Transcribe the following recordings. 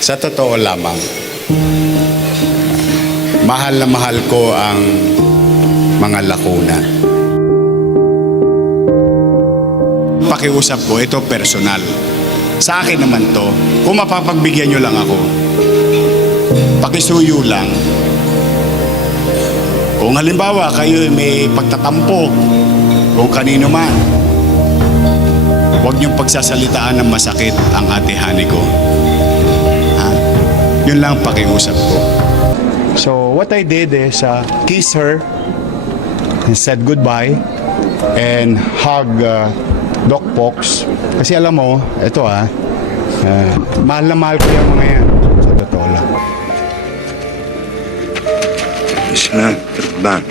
Sa totoo lamang, mahal na mahal ko ang mga Lacuna. Pakiusap ko, ito personal. Sa akin naman to, kung mapapagbigyan nyo lang ako, pakisuyo lang. Kung halimbawa kayo may pagtatampo, kung kanino man, huwag niyong pagsasalitaan ng masakit ang Ate Honey ko. Ha? Yun lang pakiusap ko. So what I did is kiss her and said goodbye and hug Doc Pox. Kasi alam mo, ito mahal na mahal ko yung mga yan. Sa totoo lang. Isang terbang.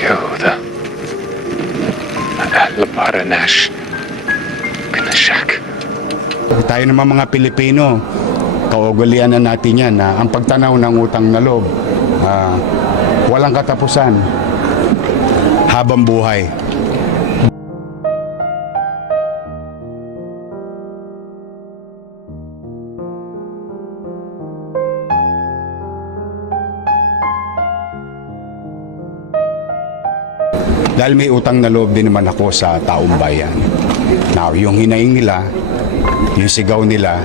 يهوذا أهل بارناش بنشاك. Tayo naman mga Pilipino, kaugalian na natin yan na ang pagtanaw ng utang na loob, walang katapusan habang buhay. Dahil may utang na loob din naman ako sa taong bayan. Now, yung hinaing nila, yung sigaw nila,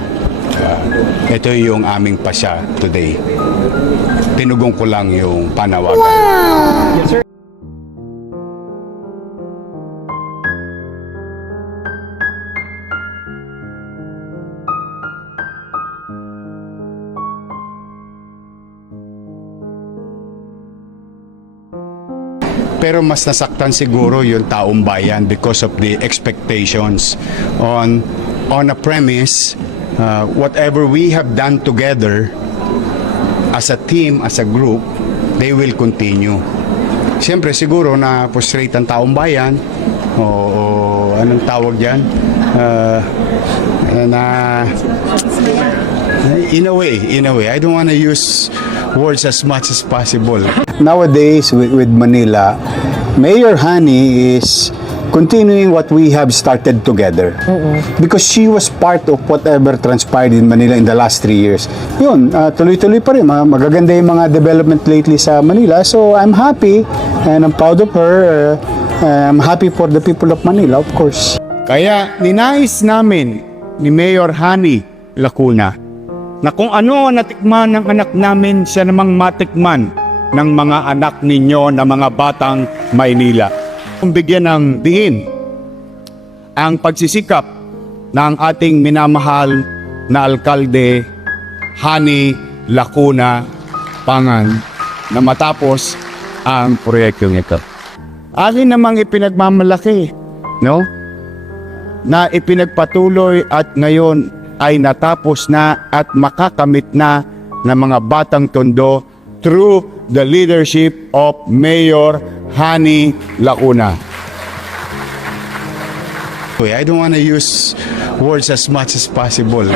ito yung aming pasya today. Tinugong ko lang yung panawagan. Yes, sir. Pero mas nasaktan siguro yung taong bayan because of the expectations on a premise, whatever we have done together as a team, as a group, they will continue. Siyempre siguro na frustrate ang taong bayan o anong tawag dyan, in a way, I don't want to use words as much as possible. Nowadays with Manila, Mayor Honey is continuing what we have started together. Because she was part of whatever transpired in Manila in the last 3 years. Yun, tuloy-tuloy pa rin. Magaganda yung mga development lately sa Manila. So I'm happy and I'm proud of her. I'm happy for the people of Manila, of course. Kaya ninais namin ni Mayor Honey Lacuna na kung ano ang natikman ng anak namin, siya namang matikman ng mga anak ninyo na mga batang Maynila. Kung bigyan ng diin ang pagsisikap ng ating minamahal na alkalde Honey Lacuna Pangan na matapos ang proyektong ito. Akin namang ipinagmamalaki, no? Na ipinagpatuloy at ngayon ay natapos na at makakamit na ng mga batang Tondo through the leadership of Mayor Honey Lacuna. I don't want to use words as much as possible.